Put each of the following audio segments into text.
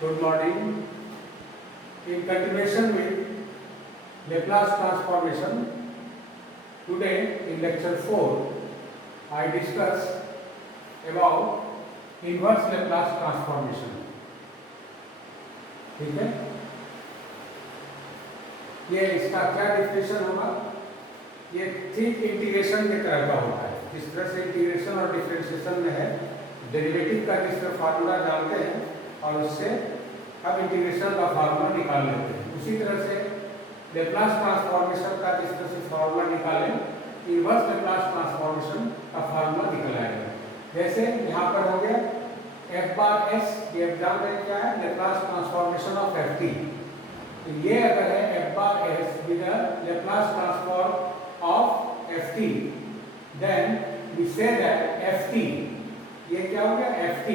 Good morning. In continuation with Laplace transformation, today in lecture 4, I discuss about inverse Laplace transformation. ठीक है, ये इसका क्या definition होगा? ये ठीक इंटीग्रेशन की तरह का होता है। जिस तरह से इंटीग्रेशन और डिफरेंशिएशन में है, डेरिवेटिव का जिस तरह फार्मूला जानते हैं और उससे अब इंटीग्रेशन का फार्मूला निकाल लेते हैं, उसी तरह से लेप्लास ट्रांसफॉर्मेशन का जिस तरह से फार्मूला निकालें, इनवर्स लेप्लास ट्रांसफॉर्मेशन का फार्मूला निकल आएगा। जैसे यहाँ पर हो गया एफ बार एस, ये आप जान रहे क्या है, Laplace transformation of F T. तो ये अगर है F bar S with Laplace transform of F T, then we say that F T, ये क्या हो गया एफ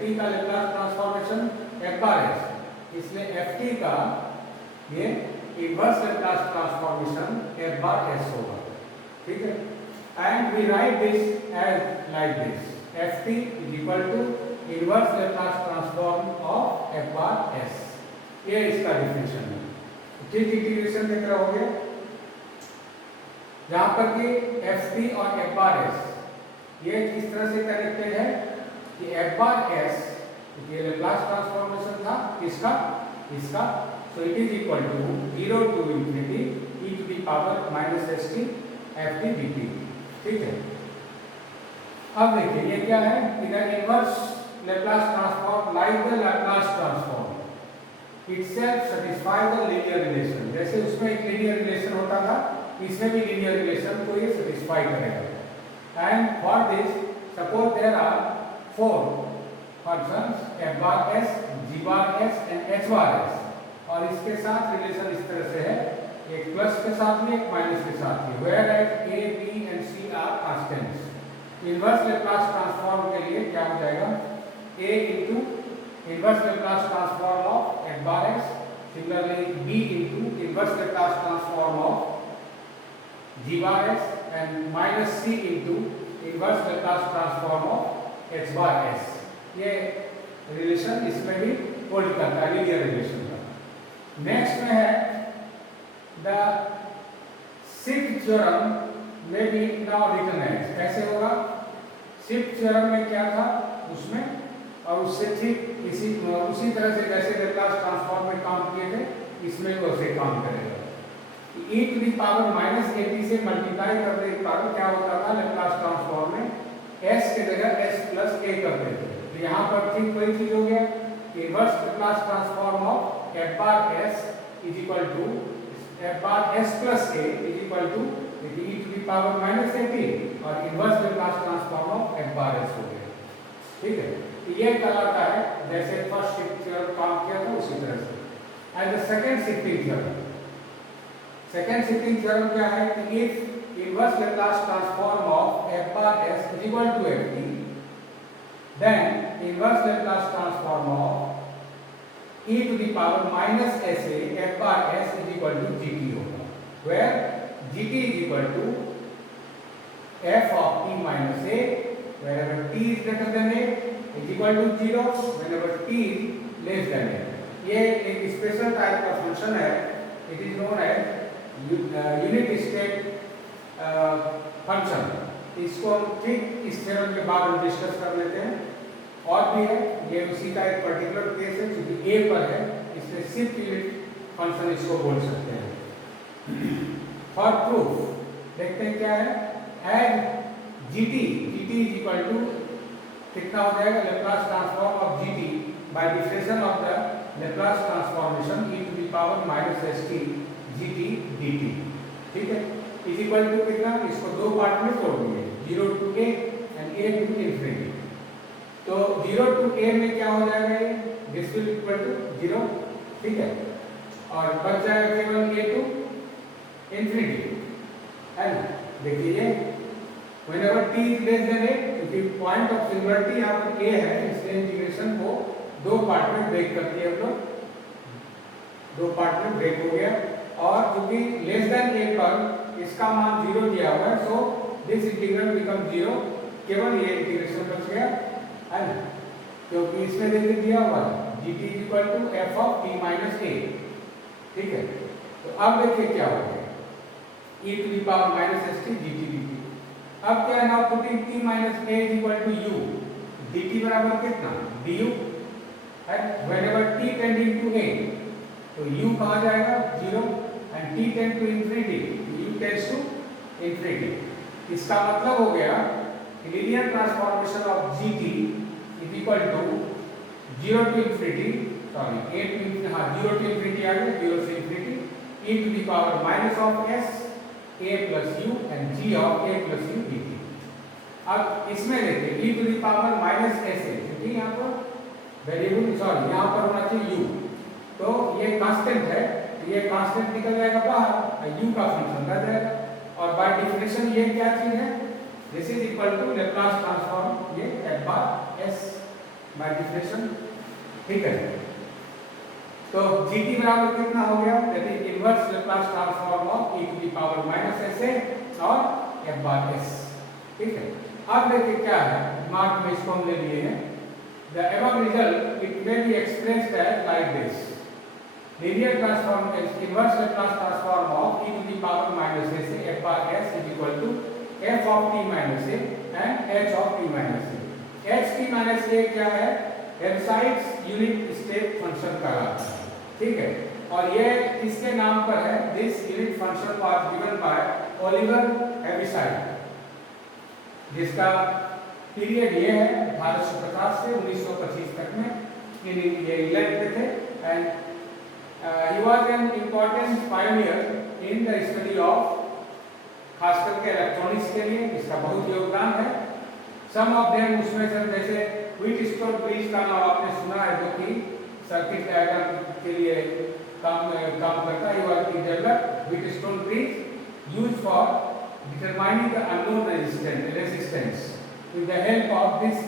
टी का Laplace transformation F bar S, इसलिए एफ टी का ये inverse Laplace transformation F bar S होगा। ठीक है, and we write this as like this, F T is equal to inverse Laplace transform of F bar S. ये इसका definition है। ठीक इंटीग्रेशन की तरह हो गया, जहां पर कि एफ टी और एफ बार एस ये किस तरह से कनेक्टेड है कि एफ बार एस ये लेप्लास ट्रांसफॉर्मेशन था इसका, so it is equal to 0 to infinity e to the power minus S T F T D T. ठीक है, अब देखिए ये क्या है, इधर inverse Laplace transform like the Laplace transform itself satisfy the linear relation. जैसे उसमें एक लीनियर रिलेशन होता था, इसमें भी लीनियर रिलेशन को ये सैटिस्फाई करेगा। And for this suppose there are 4 functions f bar s, g bar s and h bar s, और इसके साथ रिलेशन इस तरह से है, एक प्लस के साथ में एक माइनस के साथ में, where at a b and c are constants. Inverse Laplace transform के लिए क्या हो जाएगा, a into inverse Laplace transform of f bar s, similarly b into inverse Laplace transform of g bar s and minus c into inverse Laplace transform of h bar s। ये relation इसमें भी hold करता है, linear relation का। Next में है the shift theorem में B now written as, कैसे होगा, शिफ्ट थ्योरम में क्या था उसमें, और उससे ठीक उसी तरह से जैसे लेप्लास ट्रांसफॉर्म में काम किए थे, इसमें भी वैसे काम करेगा। e to the power minus A T से मल्टीप्लाई करने के बाद क्या होता था लेप्लास ट्रांसफॉर्म में, s के जगह s प्लस a करते थे। तो यहाँ पर ठीक वही चीज हो गया, inverse Laplace transform of f bar s is equal to f bar s plus a is equal to e to the power minus a t, और inverse Laplace transform of f bar s हो गया। ठीक है, तो ये कहलाता है जैसे फर्स्ट शिफ्ट थ्योरम काम किया था उसी तरह से। And the second shifting theorem, second shifting theorem क्या है कि if inverse Laplace transform of f bar s is equal to f t, then inverse Laplace transform of e to the power minus sa f bar s is equal to gt होगा, where gt is equal to f of t minus a wherever t is greater than a is equal to 0 whenever t is less than a। ये एक special type का function है, it is known as unit state function. इसको हम ठीक इस theorem के बाद हम डिस्कस कर लेते हैं। और भी है, ये उसी का एक पर्टिकुलर केस है, क्योंकि a पर है इसलिए शिफ्ट यूनिट फंक्शन इसको बोल सकते हैं। फॉर प्रूफ देखते हैं क्या है, as gt is equal to कितना हो जाएगा, Laplace transform of gt by differential of the Laplace transformation e to the power minus st gt dt। ठीक है, इज इक्वल टू कितना, इसको दो पार्ट में तोड़ दिए, 0 to a and a to infinity. तो 0 टू a में क्या हो जाएगा, ये दिस विल इक्वल टू 0। ठीक है, और बच जाएगा केवल a टू इंफिनिटी। एंड देखिए ये whenever t is less than a, क्योंकि पॉइंट ऑफ सिंगुलरिटी यहाँ पर a है, इसलिए इंटीग्रेशन को दो पार्ट में ब्रेक कर दिया हम लोग, दो पार्ट में ब्रेक हो गया। और क्योंकि लेस देन a पर इसका मान 0 दिया हुआ है, सो दिस इंटीग्रल बिकम 0, केवल ये इंटीग्रेशन बच गया है ना, क्योंकि इसमें देखिए दिया हुआ है gt is equal to f of t minus a. ठीक है, तो अब देखिए क्या हो गया, e to the power minus S t g t D t. अब क्या है, now putting t minus a is equal to u, dt बराबर कितना du, and whenever t tending to a तो u कहाँ जाएगा 0, and t tend to infinity u tends to infinity. इसका मतलब हो गया linear transformation of gt is equal to 0 to infinity, sorry a to, हाँ 0 टू इंफिनिटी आ गया, 0 से infinity e to the power minus of s a plus u and g of a plus u dt। अब इसमें देखिए e to the power minus s है, क्योंकि यहाँ पर वेरिएबल, सॉरी यहाँ पर होना चाहिए u, तो ये कांस्टेंट है, ये कांस्टेंट निकल जाएगा बाहर, u का फंक्शन रह जाएगा। और बाय डेफिनेशन ये क्या चीज है, this is equal to Laplace transform ये f bar s by definition. ठीक है, तो gt बराबर कितना हो गया, that is inverse Laplace transform of e to the power minus s और f बार s। ठीक है, अब देखिए क्या है, मार्क में इसको हम ले लिए हैं, the above result it may be expressed as like this, linear transform is inverse Laplace transform of e to the power minus s f bar s is equal to f of t minus a and h of t minus a। h t minus a क्या है, हेविसाइड्स unit step function कहलाता है। ठीक है, और ये इसके नाम पर है, this unit function was given by Oliver Heaviside, जिसका पीरियड ये है 1850 से 1925 तक में ये इलेक्ट थे, and he was an important Pioneer in the study of, खास करके इलेक्ट्रॉनिक्स के लिए इसका बहुत योगदान है। सम ऑफ देम उसमें से जैसे व्हीटस्टोन ब्रिज का नाम आपने सुना है, जो कि सर्किट डायग्राम के लिए काम करता है। Was developed Wheatstone bridge used for determining the unknown resistance with the help of this,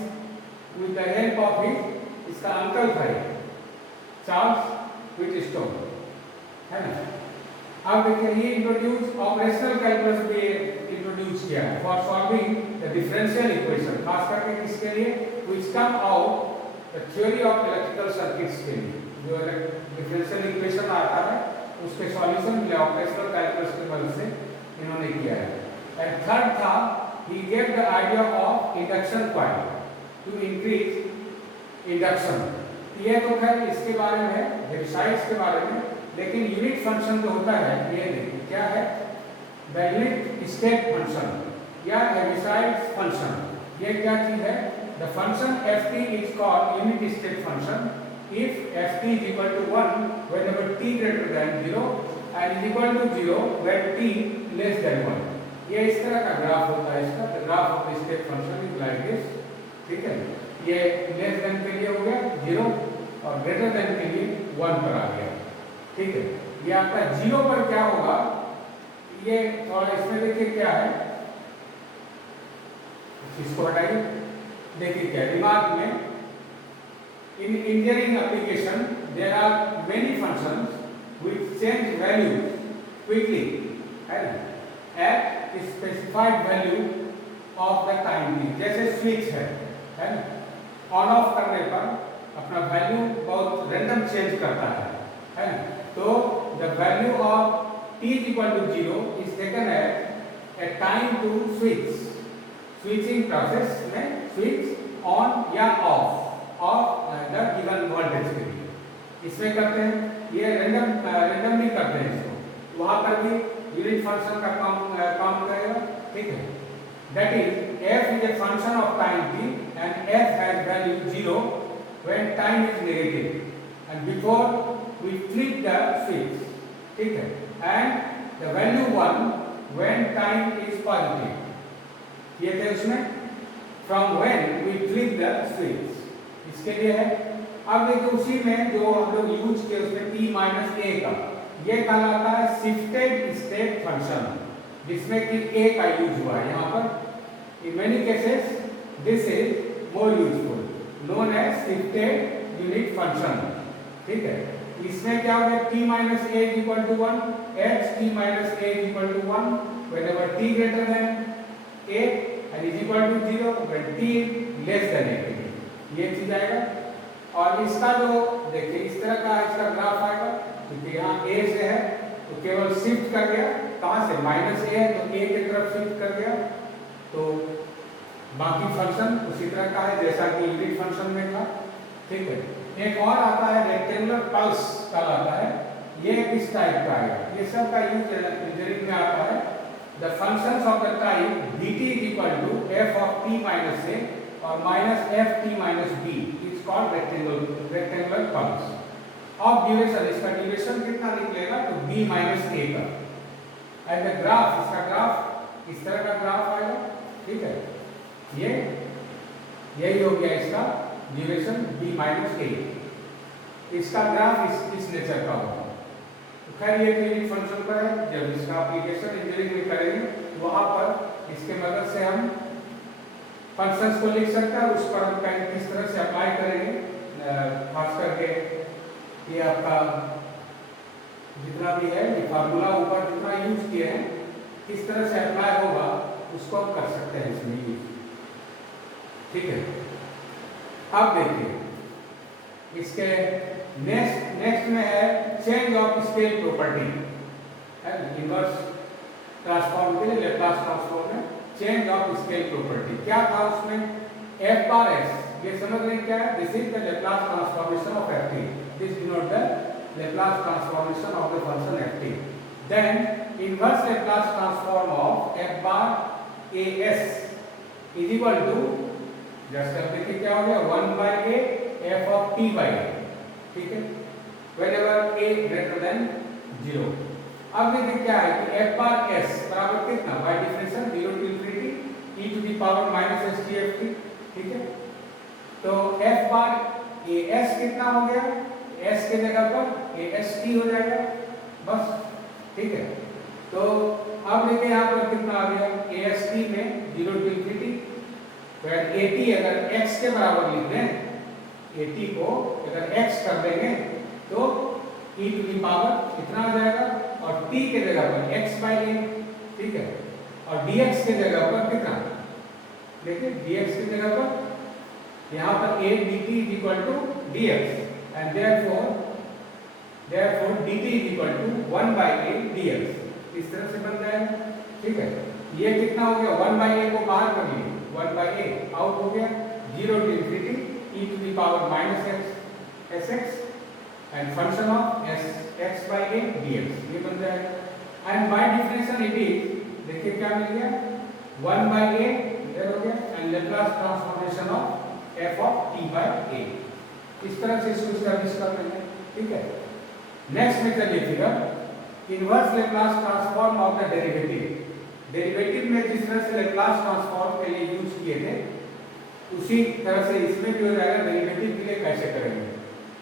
with the help of his, इसका अंकल था चार्ल्स व्हीटस्टोन, है ना। अब देखिए ये इंट्रोड्यूस ऑपरेशनल कैलकुलस भी इंट्रोड्यूस किया है for solving the differential equation, खास करके किसके लिए, which come out the theory of electrical circuits के लिए, जो डिफरेंशियल इक्वेशन आता है उसके सॉल्यूशन के लिए ऑपरेशनल कैलकुलस की मदद से इन्होंने किया है। एंड थर्ड था, he gave the idea of induction coil to increase induction। ये तो खैर इसके बारे में है, हेविसाइड्स के बारे में, लेकिन यूनिट फंक्शन जो होता है ये देखिए क्या है, द यूनिट स्टेप फंक्शन या हेविसाइड्स फंक्शन, ये क्या चीज है, the function ft is called unit step function if ft is equal to 1 whenever t greater than 0 and is equal to 0 when t less than 1। ये इस तरह का ग्राफ होता है, इसका graph of step function is like this. ठीक है, ये लेस देन के लिए हो गया 0 और ग्रेटर देन के लिए 1 पर आ गया। ठीक है, ये आपका 0 पर क्या होगा, ये थोड़ा इसमें देखिए क्या है, इसको हटाइए, देखिए क्या रिमार्क में, in engineering application there are many functions which change values quickly at specified value of the time t, जैसे स्विच है ना, ऑन ऑफ करने पर अपना वैल्यू बहुत रैंडम चेंज करता है ना, तो the value of t is equal to 0 is taken at a time to switch, switching process में स्विच ऑन या ऑफ द गिवन वोल्टेज के लिए इसमें करते हैं, ये रैंडमली करते हैं इसको, वहां पर भी यूनिट फंक्शन का काम करेगा। ठीक है, that is f is a function of time t and f has value 0 when time is negative and before we flip the switch. ठीक है, and the value 1 when time is positive, ये थे उसमें from when we flip the switch, इसके लिए है। अब देखिए उसी में जो हम लोग यूज किए उसमें t माइनस a का, ये कहलाता है शिफ्टेड स्टेप फंक्शन, जिसमें कि a का यूज हुआ है यहाँ पर। In many cases this is more useful, known as shifted unit function. ठीक है, इसमें क्या हो गया, t minus a is equal to 1, h t minus a is equal to 1 whenever t greater than a and is equal to 0 when t less than a, ये चीज आएगा। और इसका जो देखिए इस तरह का इसका ग्राफ आएगा, क्योंकि यहाँ a से है तो केवल शिफ्ट कर गया, कहाँ से माइनस a है तो a की तरफ शिफ्ट कर गया, तो बाकी फंक्शन उसी तरह का है जैसा कि यूनिट फंक्शन में था। ठीक है, एक और आता है रेक्टेंगुलर पल्स कहलाता है, ये किस टाइप का है, ये सब का यूज इंजीनियरिंग में आता है। The functions of the type dt is equal to f of t minus a और minus f t minus b is called rectangular pulse of duration। इसका ड्यूरेशन कितना निकलेगा तो b minus a का। And the graph, इसका graph इस तरह का ग्राफ आएगा। ठीक है, ये यही हो गया इसका ड्यूरेशन b minus a, इसका ग्राफ इस नेचर का होगा। खैर ये यूनिट फंक्शन पर है, जब इसका एप्लीकेशन इंजीनियरिंग में करेंगे वहां पर इसके मदद से हम फंक्शंस को लिख सकते हैं, उस पर हम किस तरह से अप्लाई करेंगे, खास करके ये आपका जितना भी है ये फार्मूला ऊपर जितना यूज किए हैं किस तरह से अप्लाई होगा उसको हम कर सकते हैं इसमें यूज। ठीक है, अब देखिए इसके नेक्स्ट में है चेंज ऑफ स्केल प्रॉपर्टी है, इनवर्स ट्रांसफॉर्म के लिए लैप्लास ट्रांसफॉर्म में चेंज ऑफ स्केल प्रॉपर्टी क्या था उसमें, f बार s, ये समझ रहे क्या है, this is the Laplace transformation of ft, this denote the Laplace transformation of the function ft। Then inverse Laplace transform of f bar as is equal to, just अब देखिए क्या हो गया 1 by a f of t by a। ठीक है, whenever a greater than 0। अब देखिए क्या है कि f बार s बराबर कितना, bye differential 0 to infinity e to the power minus s t f t। ठीक है, तो f बार as कितना हो गया, s के जगह पर ast हो जाएगा बस। ठीक है, तो अब देखिए यहाँ पर कितना आ गया ast में 0 to infinity, फिर at अगर x के बराबर लिख दें, at को अगर x कर देंगे तो e टू दी पावर कितना आ जाएगा, और t के जगह पर x by a। ठीक है, और dx के जगह पर कितना, देखिए dx की जगह पर यहाँ पर a dt is equal to dx and therefore dt is equal to 1 by a dx, इस तरह से बन जाएगा। ठीक है, ये कितना हो गया 1 by a को बाहर कर लिए, 1 by a आउट हो गया, 0 to infinity e to the power minus x sx and function of x by a dx, ये बन जाएगा। And by differential it is, देखिए क्या मिल गया 1 by a इधर हो गया, and Laplace transformation of f of t by a, इस तरह से इसको स्टैब्लिश कर लेंगे। ठीक है, नेक्स्ट में चलिए figure inverse Laplace transform of the derivative. Derivative में जिस तरह से लैप्लास ट्रांसफॉर्म के लिए यूज किए थे उसी तरह से इसमें भी हो जाएगा, डेरिवेटिव के लिए कैसे करेंगे।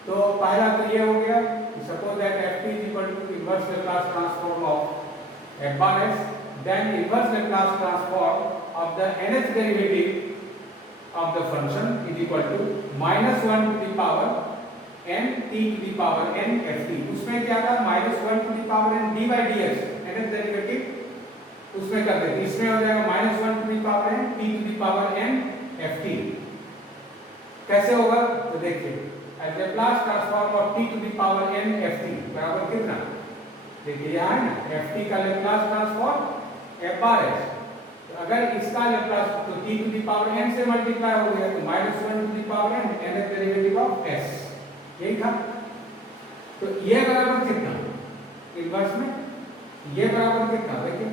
तो पहला तो ये हो गया कि suppose that ft is equal to inverse Laplace transform of f bar s, then inverse Laplace transform of the nth derivative of the function is equal to minus 1 to the power n t to the power n ft। उसमें क्या था minus 1 to the power n d by dx, nth derivative उसमें कर देते, इसमें हो जाएगा minus 1 to the power n t to the power n ft। कैसे होगा तो देखिए Laplace transform of t to the power n ft बराबर कितना, देखिए यहाँ है ना ft का Laplace transform f bar s, तो अगर इसका लैप्लास तो t to the power n से मल्टीप्लाई हो गया तो minus 1 to the power n nth derivative of s, यही था। तो ये बराबर कितना इनवर्स में, ये बराबर कितना देखिए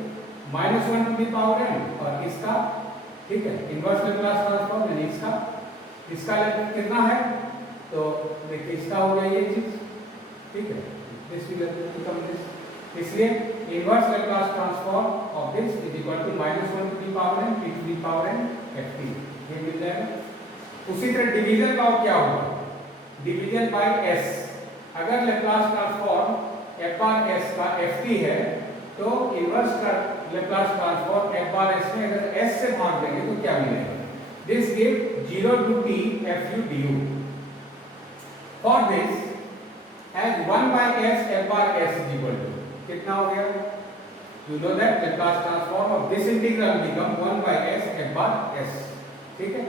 minus 1 to the power n और इसका, ठीक है इनवर्स लैप्लास ट्रांसफॉर्म यानी इसका कितना है, तो देखिए इसका हो गया ये चीज। ठीक है, दिस विल बिकम दिस, इसलिए inverse Laplace transform of this is equal to minus 1 to the power n t to the power n ft, ये मिल जाएगा। उसी तरह डिवीजन का क्या होगा, डिवीजन बाय s, अगर Laplace transform f bar s का ft है तो इनवर्स का Laplace transform f bar s में अगर s से भाग देंगे तो क्या मिलेगा, this give 0 to t fu du। For this as 1 by s f bar s is equal to कितना हो गया, you know that Laplace transform of this integral become 1 by s f bar s। ठीक है,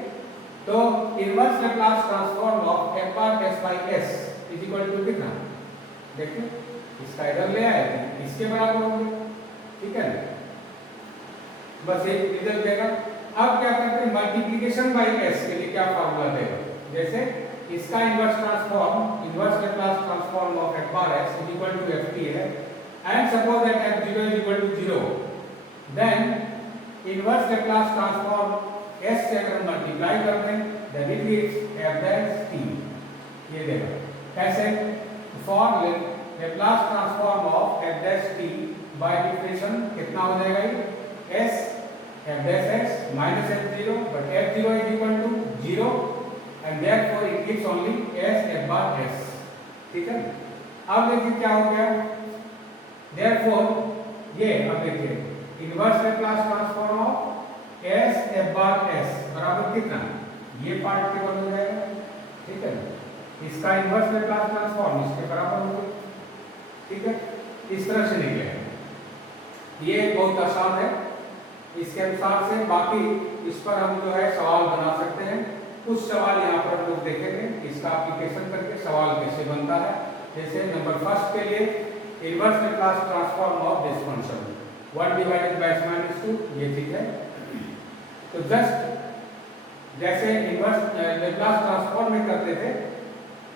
तो inverse Laplace transform of F bar S by S is equal to कितना, देखिए इसका इधर ले आए थे, इसके बराबर हो गया, ठीक है ना, बस एक रिजल्ट देगा। अब क्या करते हैं, मल्टीप्लिकेशन बाई एस के लिए क्या फार्मूला देगा, जैसे इसका inverse transform, inverse Laplace transform of F bar s is equal to f t है, and suppose that f 0 is equal to 0, then inverse Laplace transform s से अगर मल्टीप्लाई करते हैं then it gives f dash t, ये देगा कैसे, for Laplace transform of f dash t by differentiation कितना हो जाएगा, ये s f dash x minus f 0, but f 0 is equal to 0 and therefore it gives only s f bar s, ठीक है। अब देखिए क्या हो गया, therefore ये अब देखिए inverse Laplace transform of s f bar s बराबर कितना, ये पार्ट केवल हो जाएगा, ठीक है, इसका इनवर्स लेप्लास ट्रांसफॉर्म इसके बराबर होगा, ठीक है, इस तरह से निकलेगा। ये बहुत आसान है, इसके अनुसार से बाकी इस पर हम जो है सवाल बना सकते हैं। कुछ सवाल यहाँ पर लोग देखेंगे, इसका एप्लीकेशन करके सवाल कैसे बनता है। जैसे नंबर फर्स्ट के लिए inverse Laplace transform of this function 1 divided by s minus 2, ये ठीक है। तो जस्ट जैसे इनवर्स लेप्लास ट्रांसफॉर्म में करते थे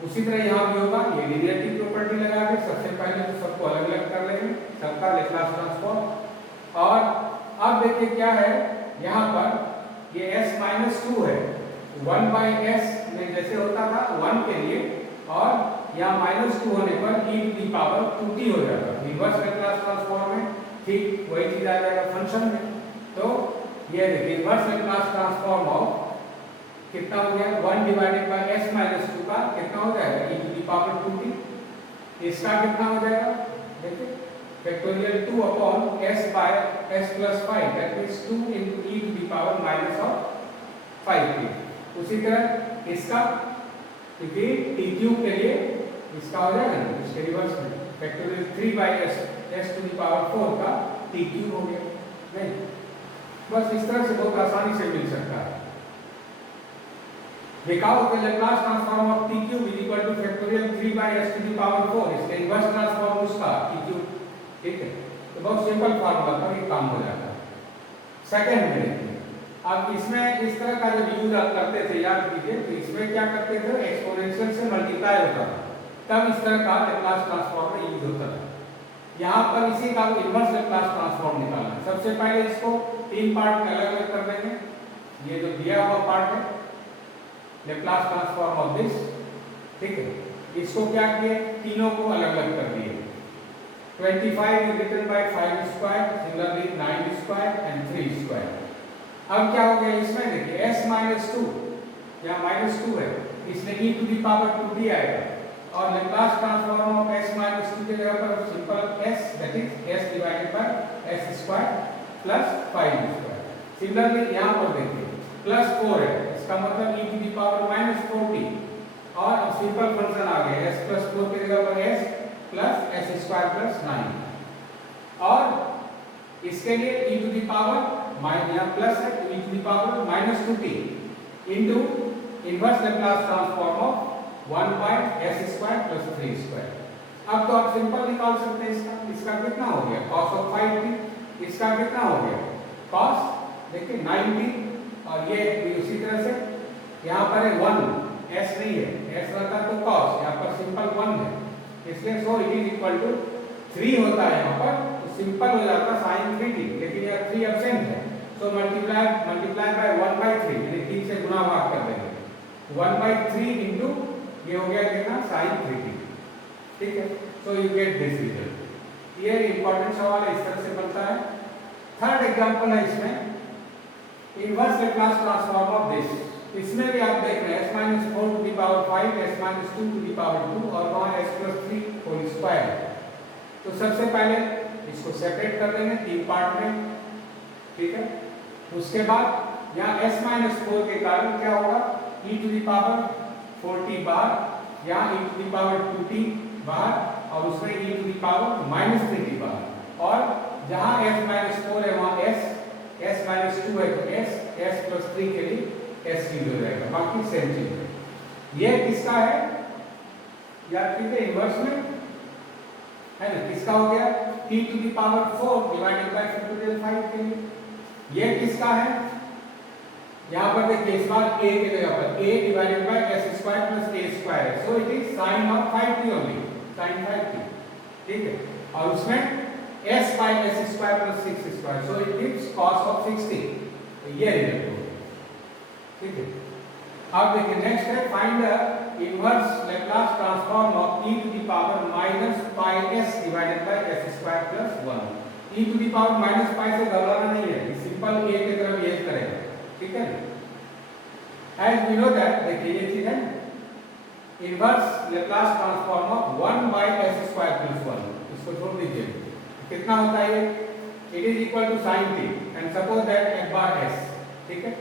उसी तरह यहाँ भी होगा, ये लिनियरिटी प्रॉपर्टी लगा के सबसे पहले तो सबको अलग अलग कर लेंगे, सबका लेप्लास ट्रांसफॉर्म। और अब देखिए क्या है, यहाँ पर ये s माइनस 2 है, 1 बाई एस में जैसे होता था 1 के लिए, और यहाँ माइनस 2 होने पर e to the power 2t हो जाता है। इनवर्स लेप्लास ट्रांसफॉर्म में ठीक वही चीज आ जाएगा फंक्शन में। तो ये देखिए इनवर्स लेप्लास ट्रांसफॉर्म ऑफ कितना हो गया, 1 डिवाइडेड बाय s माइनस 2 का कितना हो जाएगा, e to the power 2t, इसका कितना हो जाएगा, देखिए factorial 2 upon s by s plus 5, that means 2 into e to the power minus of 5t। उसी तरह इसका क्योंकि टी क्यूब के लिए इसका हो जाएगा ना, इसके रिवर्स में factorial 3 by s to the power 4 का टी क्यूब हो गया, नहीं, बस इस तरह से बहुत आसानी से मिल सकता है। दिखाओ कि Laplace transform of T cube is equal to factorial 3 by s to the power 4, इसका इनवर्स ट्रांसफॉर्म उसका टी क्यूब, ठीक है। तो बहुत सिंपल फार्मूला पर ये काम हो जाता है। सेकंड में देखिए, अब इसमें इस तरह का जब यूज आप करते थे, याद कीजिए, तो इसमें क्या करते थे, एक्सपोनेंशियल से मल्टीप्लाई होता था, तब इस तरह का लेप्लास ट्रांसफॉर्म में यूज होता था। यहाँ पर इसी का इनवर्स लेप्लास ट्रांसफॉर्म निकालना है। सबसे पहले इसको 3 पार्ट में अलग अलग कर देंगे, ये जो दिया हुआ पार्ट है लेप्लास ट्रांसफॉर्म ऑफ दिस, ठीक है, इसको क्या किए, तीनों को अलग अलग कर दिए। 25 is written by 5 square, similarly 9 square and 3 square। अब क्या हो गया, इसमें देखिए s माइनस 2, यहाँ माइनस 2 है, इसमें e to the power 2t आएगा, और Laplace transform of s minus 2 की जगह पर simple s, that is s divided by s square plus 5 square. Similarly यहाँ पर देखिए प्लस 4 है, इसका मतलब e to the power minus 4t, और अब सिंपल फंक्शन आ गया s प्लस 4 की जगह पर s plus s square plus 9, और इसके लिए e टू दी पावर यहाँ प्लस है, e to the power minus 2t into inverse Laplace transform of 1 by s square plus 3 square. अब तो आप सिंपल निकाल सकते हैं इसका कितना हो गया, cos ऑफ 5t, इसका कितना हो गया cos, देखिए 9t, और ये भी उसी तरह से यहाँ पर है 1, s नहीं है, s रहता तो cos, यहाँ पर सिंपल 1 है, इसलिए so it is equal to 3 होता है, यहाँ पर तो सिंपल हो जाता sin 3t, लेकिन यहाँ 3 एब्सेंट है, तो मल्टीप्लाई बाय 1 बाय 3, यानी 3 से गुणा भाग कर देंगे, 1 बाय 3 इंटू ये हो गया कितना sin 3t, ठीक है। So you get this result. ये इंपॉर्टेंट सवाल है, इस तरह से बनता है। थर्ड एग्जांपल है इसमें, inverse Laplace transform of this, इसमें भी आप देख रहे हैं s minus 4 to the power 5, s minus 2 to the power 2, और वहाँ s प्लस 3 होल स्क्वायर। तो सबसे पहले इसको सेपरेट कर देंगे 3 पार्ट में, ठीक है। उसके बाद यहाँ s माइनस 4 के कारण क्या होगा, e to the power 4t बाहर, यहाँ e to the power 2t बाहर, और उसमें e to the power minus 3t बाहर, और जहाँ s माइनस 4 है वहाँ s माइनस 2 है तो s प्लस 3 के लिए s क्यूब हो जाएगा, बाकी सेम चीज है। ये किसका है याद कीजिए, इनवर्स में है ना, किसका हो गया t to the power 4 divided by factorial 5 के लिए। ये किसका है, यहाँ पर देखिए इस बार a की जगह पर a divided by s square plus a square है, so it is sin of 5t only, sin 5t, ठीक है। और उसमें s by s square plus 6 square, so it gives cos of 60, तो ये रिजल्ट हो गया, ठीक है। अब देखिए नेक्स्ट है find the inverse Laplace transform of e to the power minus pi s divided by s square plus 1। e to the power minus pi से घबराना नहीं है, सिंपल a की तरफ यूज करेंगे, ठीक है। एज वी नो दैट, देखिए ये चीज है inverse Laplace transform of 1 by s square plus 1, इसको छोड़ दीजिए, कितना होता है ये, it is equal to sin t and suppose that f bar s, ठीक है।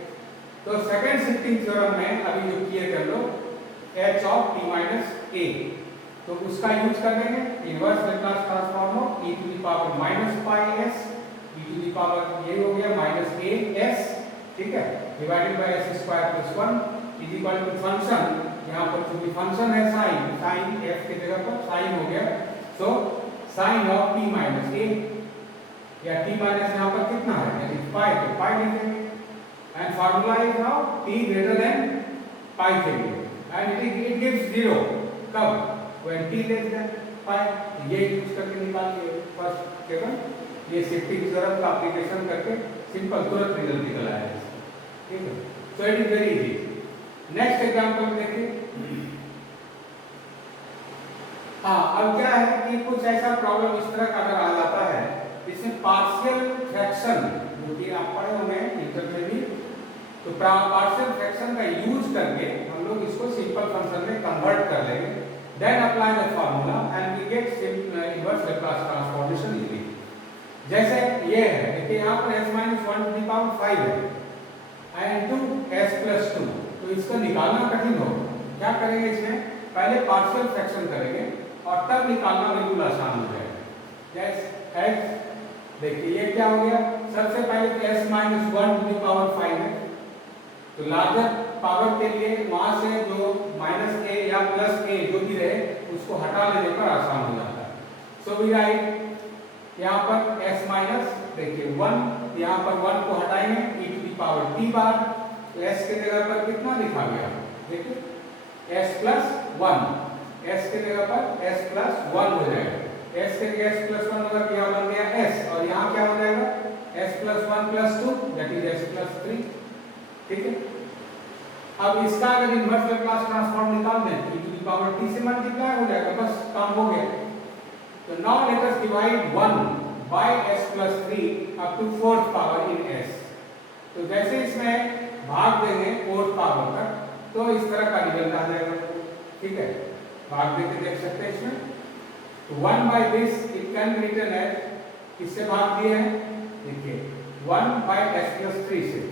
तो सेकंड शिफ्टिंग थ्योरम में अभी जो किए कर लो h of t minus a, तो उसका यूज कर लेंगे inverse Laplace transform of e to the power minus pi s, e to the power ये हो गया माइनस a s, ठीक है, divided by s square plus 1 is equal to function, यहाँ पर चूंकि फंक्शन है sin, sin f की जगह पर sin हो गया, सो sin of t minus a, या t माइनस यहाँ पर कितना है यानी पाई, तो पाई लिखेंगे and formula is now t greater than pi के लिए and it gives 0 कब when t less than pi, ये यूज करके निकालिए फर्स्ट केवल ये शिफ्टिंग थ्योरम का एप्लीकेशन करके सिंपल तुरंत रिजल्ट निकल आएगा, ठीक है। So it is very easy. Next example देखिए, हाँ अब क्या है कि कुछ ऐसा प्रॉब्लम इस तरह का अगर आ जाता है जिसमें पार्शियल फ्रैक्शन, जो कि आप पढ़े होंगे इंटर में भी, तो पार्शियल फ्रैक्शन का यूज करके हम लोग इसको सिंपल फंक्शन में कन्वर्ट कर लेंगे, then apply the formula and we get inverse Laplace transformation easily. जैसे ये है, देखिए यहाँ पर s minus 1 to the power 5 है एंड 2 s प्लस 2, तो इसको निकालना कठिन होगा। क्या करेंगे, इसमें पहले पार्शियल फ्रैक्शन करेंगे और तब निकालना बिल्कुल आसान हो जाएगा। जैसे x, देखिए ये क्या हो गया, सबसे पहले तो s minus 1 to the power 5 है, तो लार्जर पावर के लिए वहां से जो माइनस a या प्लस a जो भी रहे उसको हटा लेने पर आसान हो जाता है। सो वी राइट यहाँ पर s माइनस, देखिए 1, यहाँ पर 1 को हटाएंगे e to the power t bar, तो s के जगह पर कितना लिखा गया, देखिए s प्लस 1, s के जगह पर s प्लस 1 हो जाएगा, s के जगह s प्लस 1 होगा, यहाँ बन गया s, और यहाँ क्या हो जाएगा s plus 1 plus 2 that is s plus 3, ठीक है। अब इसका अगर इनवर्स लैप्लस ट्रांसफॉर्म निकाल दें e to the power t से मल्टीप्लाई हो जाएगा, बस काम हो गया। तो now let us divide 1 by s plus 3 up to 4th power in s, तो जैसे इसमें भाग देंगे 4th पावर तक तो इस तरह का रिजल्ट आ जाएगा, ठीक है। भाग देके देख सकते हैं इसमें, तो 1 by this it can be written as, किससे भाग दिए हैं, देखिए 1 बाय s प्लस 3 से,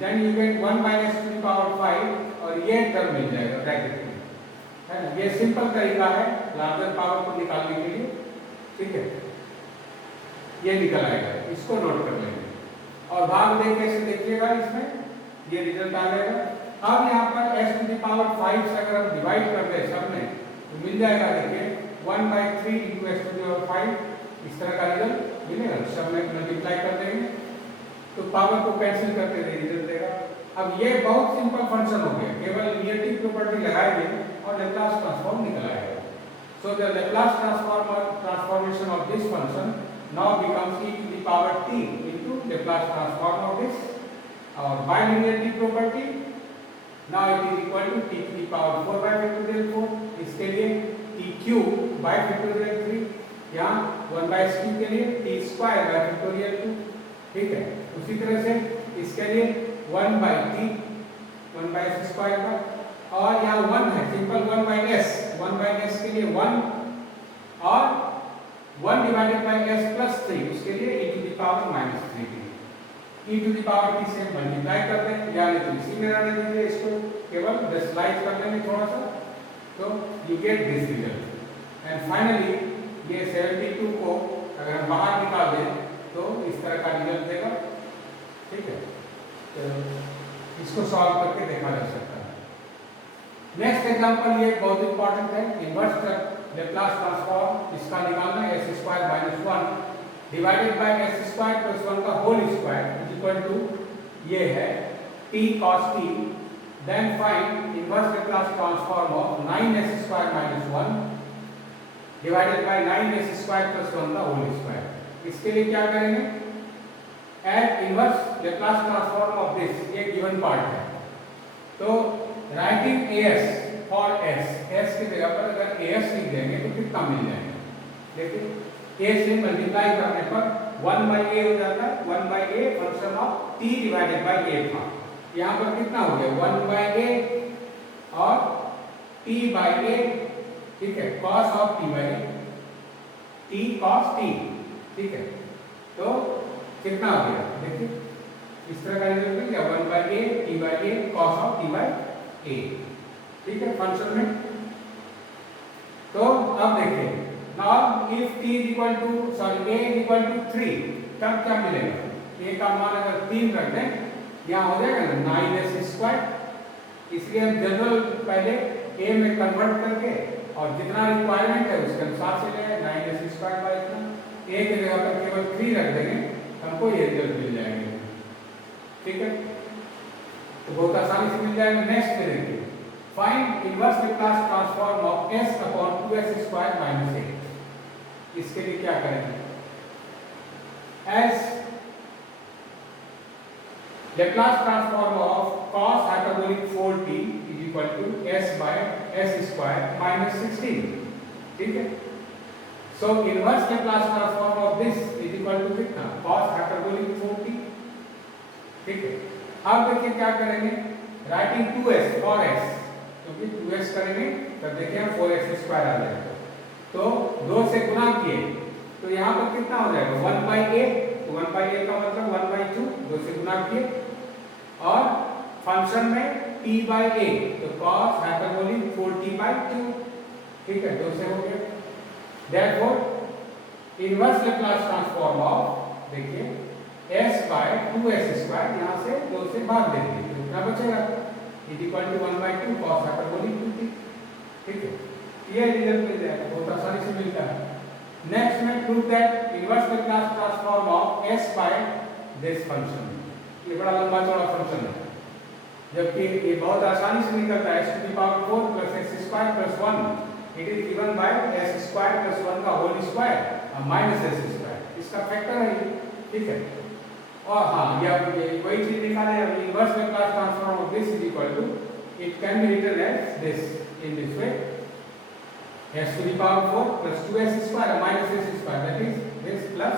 then you get 1 minus to the power 5 और ये टर्म मिल जाएगा ब्रैकेट में, है ना। ये सिंपल तरीका है लार्जर पावर को निकालने के लिए, ठीक है, ये निकल आएगा, इसको नोट कर लेंगे और भाग दे कैसे देखिएगा, इसमें ये रिजल्ट आ जाएगा। अब यहाँ पर s to the power 5 से अगर हम डिवाइड कर दें सब में तो मिल जाएगा, देखिए 1 by 3 into s to the power 5, इस तरह का रिजल्ट मिलेगा। सब में मल्टीप्लाई कर देंगे तो पावर को कैंसिल करते हुए रिजल्ट देगा। अब ये बहुत सिंपल फंक्शन हो गया, केवल लीनियरिटी प्रॉपर्टी लगाएंगे और लैप्लस ट्रांसफॉर्म निकल आएगा। So the Laplace transformation of this function now becomes e to the power t into Laplace transform of this, और by linearity property now it is equal to t to the power 4 by factorial 4, इसके लिए t cube by factorial 3, यहाँ 1 by s cube के लिए t square by factorial 2, ठीक है। उसी तरह से इसके लिए 1 by t 1 by s square का, और यहाँ 1 है सिंपल 1 by s के लिए 1 और 1 डिवाइडेड बाय s प्लस 3 उसके लिए e to the power minus 3 के लिए e to the power t से मल्टीप्लाई कर दें, यानी तो इसी में रहने दीजिए, इसको केवल डिस्लाइड कर लेंगे थोड़ा सा, तो you get this result and finally ये 72 को अगर हम बाहर निकाल दें तो इस तरह का रिजल्ट देगा, ठीक है। तो इसको सॉल्व करके देखा जा सकता है। नेक्स्ट एग्जांपल ये बहुत इंपॉर्टेंट है, इनवर्स लेप्लास ट्रांसफॉर्म इसका निकालना है s square minus 1 divided by s square plus 1 का whole square is equal to ये है t cos t, then find inverse Laplace transform of 9s square minus 1 divided by 9s square plus 1 का whole square. इसके लिए क्या करेंगे, add inverse Laplace transform of this, ये given part है, तो राइटिंग as फॉर s की जगह पर अगर as लिख देंगे तो कितना मिल जाएगा, लेकिन a से मल्टीप्लाई करने पर 1 by a हो जाता है, 1 by a function of t divided by a था, यहाँ पर कितना हो गया 1 by a और t by a, ठीक है, cos of t by a, t cos t, ठीक है, तो कितना हो गया देखिए इस तरह का रिजल्ट मिल गया 1 by a t by a cos of t by a, ठीक है, फंक्शन में। तो अब देखिए now if t is equal to sorry a is equal to 3 तब क्या मिलेगा, a का मान अगर 3 रख दें यहाँ हो जाएगा ना 9s स्क्वायर, इसलिए हम जनरल पहले a में कन्वर्ट करके और जितना रिक्वायरमेंट है उसके अनुसार से ले 9s स्क्वायर बाय इतना, a की जगह पर केवल 3 रख देंगे, हमको ये रिजल्ट मिल जाएंगे, ठीक है, तो बहुत आसानी से मिल जाएगा। नेक्स्ट में देखिए find inverse Laplace transform of s upon 2s square minus 8। इसके लिए क्या करेंगे, as Laplace transform of cos hyperbolic 4t is equal to s by s square minus 16, ठीक है, so inverse Laplace transform of this is equal to कितना cos hyperbolic 4t, ठीक है। अब देखिए क्या करेंगे, राइटिंग 2s फॉर s, क्योंकि 2s करेंगे तब देखिए हम 4s स्क्वायर आ जाएगा, तो 2 से गुणा किए तो यहाँ पर कितना हो जाएगा 1 by a, तो 1 by a का मतलब 1 by 2, 2 से गुणा किए और फंक्शन में t by a, तो cos हाइपरबोलिक 4t by 2, ठीक है, 2 से हो गया। Therefore inverse Laplace transform of देखिए s by 2s स्क्वायर, यहाँ से 2 से भाग देंगे तो कितना बचेगा is equal to 1 by 2 cos hyperbolic 2t, ठीक है, ये रिजल्ट मिल जाएगा, बहुत आसानी से मिलता है। नेक्स्ट में prove that inverse Laplace transform of s by this function, ये बड़ा लंबा चौड़ा फंक्शन है, जबकि ये बहुत आसानी से निकलता है, s to the power 4 plus x square plus 1 it is given by s square plus 1 का whole square minus s square, इसका फैक्टर है, ठीक है। और हाँ ये वही चीज निकाले, inverse Laplace transform of this is equal to it can be written as this in this way s to the power 4 plus 2s square minus s square, that is this plus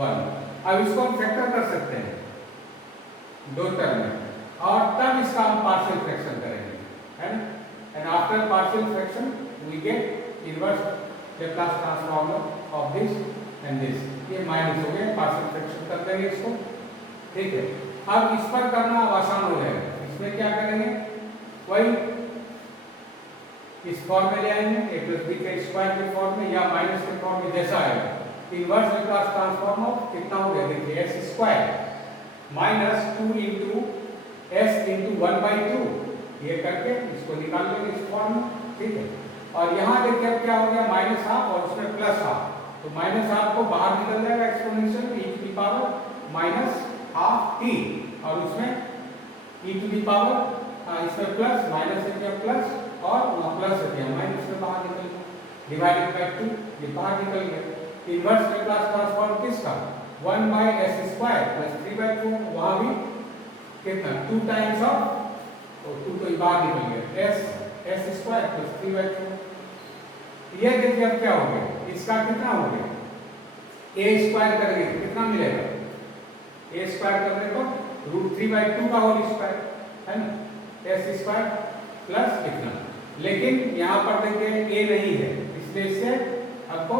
1। अब इसको हम factor कर सकते हैं दो term में और तब इसका हम पार्शियल फ्रैक्शन करेंगे, है ना, and after partial fraction we get inverse Laplace transform of this and this, ये माइनस हो गया, पार्शियल फ्रैक्शन कर देंगे इसको, ठीक है। अब इस पर करना अब आसान हो जाएगा, इसमें क्या करेंगे वही इस फॉर्म में ले आएंगे a प्लस b के स्क्वायर के फॉर्म में या माइनस के फॉर्म में जैसा आएगा, इनवर्स लेप्लास ट्रांसफॉर्म ऑफ कितना हो गया देखिए s square minus 2 into s into 1 by 2, ये करके इसको निकाल लेंगे इस फॉर्म में, ठीक है। और यहाँ देखिए अब क्या हो गया माइनस हाफ और उसमें प्लस हाफ, तो माइनस हाफ को बाहर निकल जाएगा एक्सपोनेंशियल में e to the power minus half t और उसमें e टू द पावर इसमें प्लस माइनस से क्या प्लस और वहाँ प्लस है क्या माइनस में बाहर निकल गया, डिवाइडेड बाय 2 ये बाहर निकल गया। इनवर्स लेप्लास ट्रांसफॉर्म किसका 1 by s square plus 3 by 2, वहाँ भी कितना 2 टाइम्स ऑफ और 2 तो बाहर निकल गया s स्क्वायर प्लस 3 by 2। ये देखिए अब क्या हो गया, इसका कितना हो गया a स्क्वायर करेंगे तो कितना मिलेगा, a स्क्वायर करने पर √3 by 2 का होल स्क्वायर, है ना, s स्क्वायर प्लस कितना, लेकिन यहाँ पर देखिए a नहीं है इसलिए इससे आपको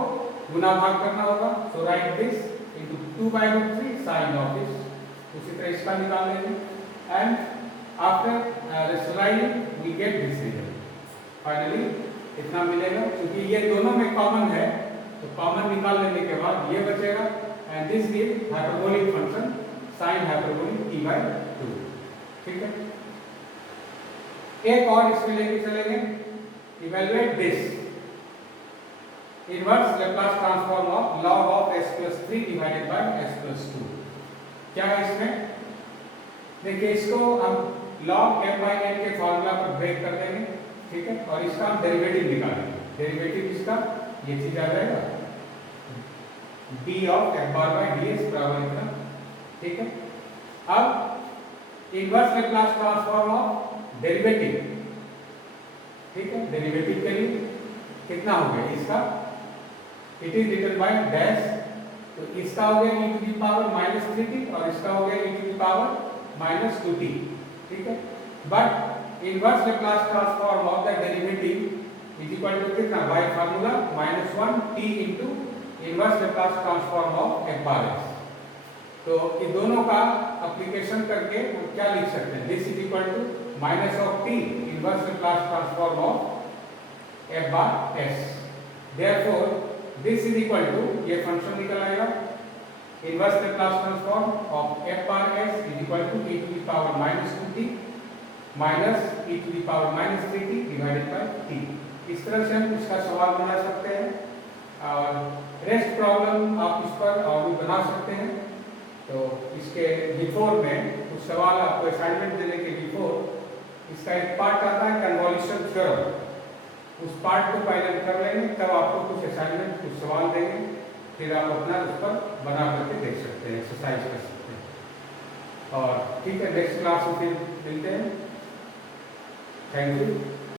गुना भाग करना होगा, so write this into 2 by √3 sin of this, उसी तरह इसका निकाल लेंगे and after rationalising we get this result, finally इतना मिलेगा। क्योंकि ये दोनों में कॉमन है तो कॉमन निकाल लेने के बाद ये बचेगा and this give hyperbolic function sin hyperbolic t by 2, ठीक है। एक और इसमें लेके चलेंगे, evaluate this inverse Laplace transform of log of s plus 3 divided by s plus 2। क्या है इसमें? देखिए इसको हम log m by n के फॉर्मूला पर ब्रेक कर देंगे, ठीक है, और इसका हम डेरिवेटिव निकालेंगे। डेरिवेटिव इसका ये चीज आ जाएगा d of f bar by ds बराबर इतना, ठीक है। अब inverse Laplace transform of derivative, ठीक है, डेरिवेटिव के लिए कितना हो गया इसका, it is written by dash, तो इसका हो गया e to the power -3t और इसका हो गया e to the power -2t, ठीक है। But inverse Laplace transform of the derivative is equal to कितना, by formula -1t into inverse Laplace transform of f bar s। तो इन दोनों का एप्लीकेशन करके हम क्या लिख सकते हैं, this is equal to -t inverse Laplace transform of f bar s। Therefore this is equal to, ये फंक्शन निकल आएगा, inverse Laplace transform of f bar s is equal to e to the power -2t minus e to the power -3t divided by t। इस तरह से हम इसका सवाल बना सकते हैं और रेस्ट प्रॉब्लम आप इस पर और भी बना सकते हैं। तो इसके बिफोर में कुछ सवाल आपको असाइनमेंट देने के बिफोर इसका एक पार्ट आता है कन्वोल्यूशन थ्योरम, उस पार्ट को पहले कर लेंगे, तब आपको कुछ असाइनमेंट कुछ सवाल देंगे, फिर आप अपना उस पर बना करके देख सकते हैं, एक्सरसाइज कर सकते हैं। और ठीक है, नेक्स्ट क्लास में फिर मिलते हैं। Thank you.